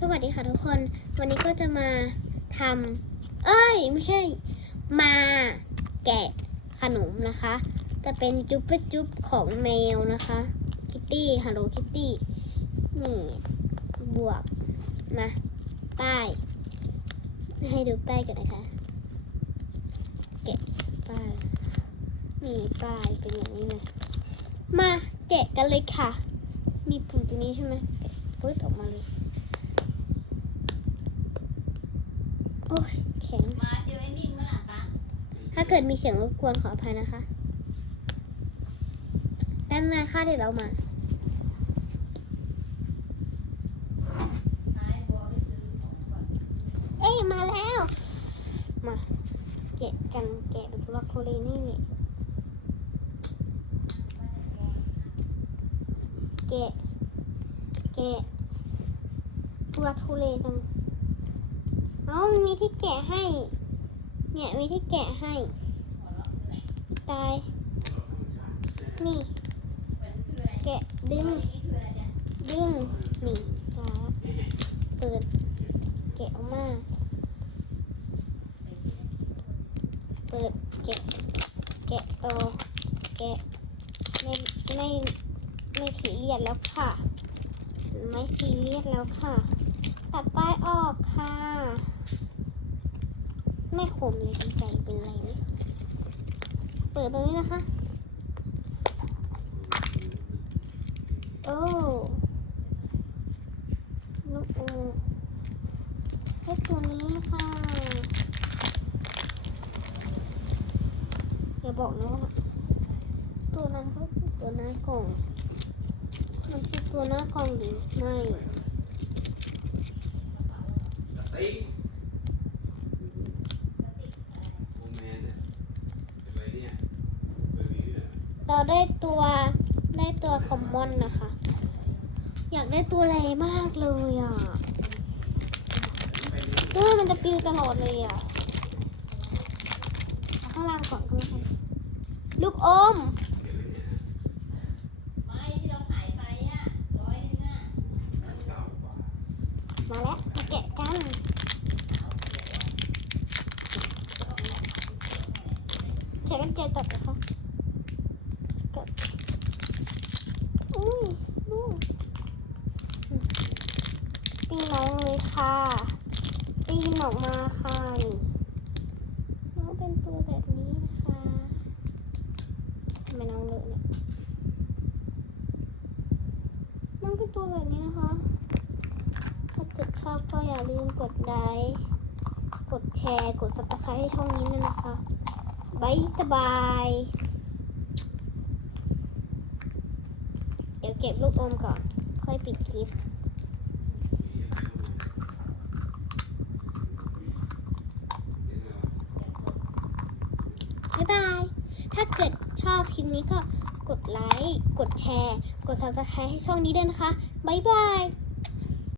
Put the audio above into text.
สวัสดีค่ะทุกคน วันนี้ก็จะมาทำเอ้ย ไม่ใช่ มาแกะขนมนะคะ จะเป็นจุ๊บจุ๊บของแมวนะคะ คิตตี้ฮัลโหลคิตตี้ นี่ บวก มา ป้าย ให้ดูป้ายกันนะคะ แกะป้าย นี่ป้ายเป็นอย่างนี้เลยมาแกะกันเลยค่ะ มีปุ่มตรงนี้ใช่ไหมแกะปึ๊ดออกมาเลย โอ้ยแข็ง มาเจอไอ้นิ่งมาหลังปะถ้าเกิดมีเสียงรบกวนขออภัยนะคะแป๊บนึงค่ะเดี๋ยวเรามาหายบัวไปซื้อของก่อนเอ้ยมาแล้ว มา แกะกันแกะเป็นทุลักทุเลนี่นี่แกะแกะทุลักทุเลจัง อ้ามีที่แกะให้ เนี่ยมีที่แกะให้ ตาย นี่ แกะดึง ดึง นี่จ้าเปิด แกะออกมา เปิด แกะ แกะต่อแกะ ไม่ ไม่ ไม่สีเรียสแล้วค่ะ ไม่ซีเรียสแล้วค่ะ ตัดป้ายออกค่ะ ไม่คมเลยดีใจเป็นไรเนี่ยเปิดตรงนี้นะคะ โอ้ลูกโอให้ตัวนี้ค่ะ อย่าบอกนะว่าตัวนั้นก็คือตัวหน้ากล่อง มันคือตัวหน้ากล่องหรือไม่ ตีโอแมนเนี่ยไปเนี่ยไปมีเรื่อง เราได้ตัวได้ตัวคอมมอนนะคะ อยากได้ตัวอะไรมากเลยอะไปเรื่องเออมันจะปิวตลอดเลยอะเอาข้างล่างก่อนก็แล้วกันลูกอมไม่ที่เราขายไปอะร้อยนึงอะเก่ากว่ามาแล้วมาแกะกันใช้กันไกรตัดนะคะ กดอุ้ยลูกปีน้องเลยค่ะปีนออกมาค่ะนี่น้องเป็นตัวแบบนี้นะคะทำไมน้องเลอะเนี่ยน้องเป็นตัวแบบนี้นะคะ ถ้าเกิดชอบก็อย่าลืมกดไลค์กดแชร์ กด subscribe ให้ช่องนี้ด้วยนะคะบายสบาย ดี๋ยวเก็บลูกอมก่อน ค่อยปิดคลิป บ๊ายบาย ถ้าเกิดชอบคลิปนี้ก็กดไลค์ กดแชร์ กด subscribe ให้ช่องนี้ด้วยนะคะ บ๊ายบาย